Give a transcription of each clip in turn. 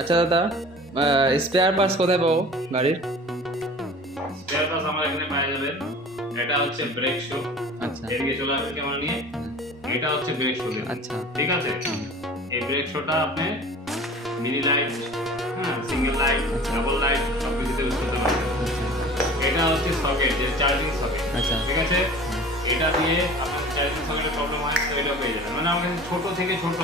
আচ্ছা দাদা, spare parts কোথায় পাবো গাড়ির? স্পেয়ার পার্টস আমার এখানে পাওয়া যাবে। এটা হচ্ছে ব্রেক শো। আচ্ছা এদিকে চলে আসবে ক্যামেরা নিয়ে। এটা হচ্ছে ব্রেক শো। আচ্ছা ঠিক আছে, এই ব্রেক শোটা আপনি মিনি লাইট, হ্যাঁ, সিঙ্গেল লাইট, ডাবল লাইট সব কিছুতে ইউজ করতে পারবেন। এটা হচ্ছে সকেট, যে চার্জিং সকেট। আচ্ছা ঠিক আছে, এটা দিয়ে আপনার চার্জিং সকেটের প্রবলেম হয় তো এটা পেয়ে যাবেন। মানে আমার কাছে ছোট থেকে ছোট,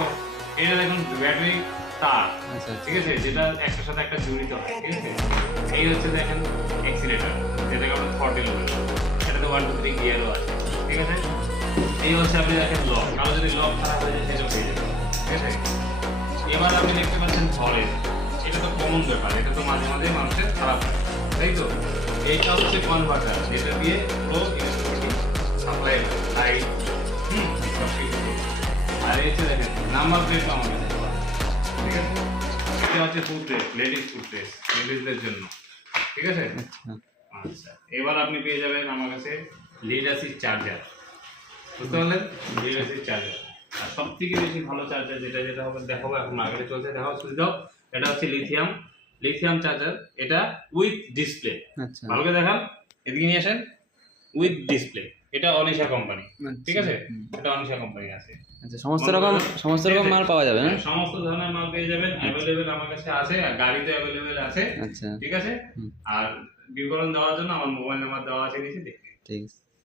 এটা দেখুন ব্যাটারি তার, আচ্ছা ঠিক আছে, যেটা একটার সাথে একটা জড়িত হয়। ঠিক আছে, এই হচ্ছে দেখেন অ্যাক্সিলেটর, যেটাকে আমরা থ্রটল বলি। এটাতে 1 2 3 গিয়ারও আছে। ঠিক আছে, এই হচ্ছে আপনি দেখেন লক, কারো যদি লক খারাপ হয়ে যায় সেটাও পেয়ে যাবেন। ঠিক আছে, এবার আপনি দেখতে পাচ্ছেন ভরেজ। এটা তো কমন ব্যাপার, এটা তো মাঝে মাঝে মানুষের খারাপ হয়, তাই তো? এইটা হচ্ছে কনভার্টার, যেটা দিয়ে পুরো ইলেকট্রিসিটি সাপ্লাই লাইট সব কিছু করবে। আর এই হচ্ছে দেখেন নাম্বার প্লেট আমার কাছে পাওয়া যায়। ঠিক আছে, এটা হচ্ছে ফুটপ্রেস, লেডিস ফুটপ্রেস, লেডিসদের জন্য। ঠিক আছে, আচ্ছা আচ্ছা, এবার আপনি পেয়ে যাবেন আমার কাছে লিড অ্যাসিড চার্জার। বুঝতে পারলেন? Lead acid charger. আর সব থেকে বেশি ভালো চার্জার যেটা যেটা হবে দেখাবো, এখন মার্কেটে চলছে, দেখাও সুইচ দাও। এটা হচ্ছে লিথিয়াম চার্জার। এটা উইথ ডিসপ্লে। আচ্ছা ভালো করে দেখান, এদিকে নিয়ে আসেন। উইথ ডিসপ্লে, এটা অনিশা কোম্পানি। ঠিক আছে, এটা অনিশা কোম্পানি আছে। আচ্ছা সমস্ত রকম মাল পাওয়া যাবে না? সমস্ত ধরনের মাল পেয়ে যাবেন, অ্যাভেলেবেল আমার কাছে আছে, আর গাড়িতে অ্যাভেলেবেল আছে। আচ্ছা ঠিক আছে, আর বিবরণ দেওয়ার জন্য আমার মোবাইল নাম্বার দেওয়া আছে নিচে, দেখুন। ঠিক আছে।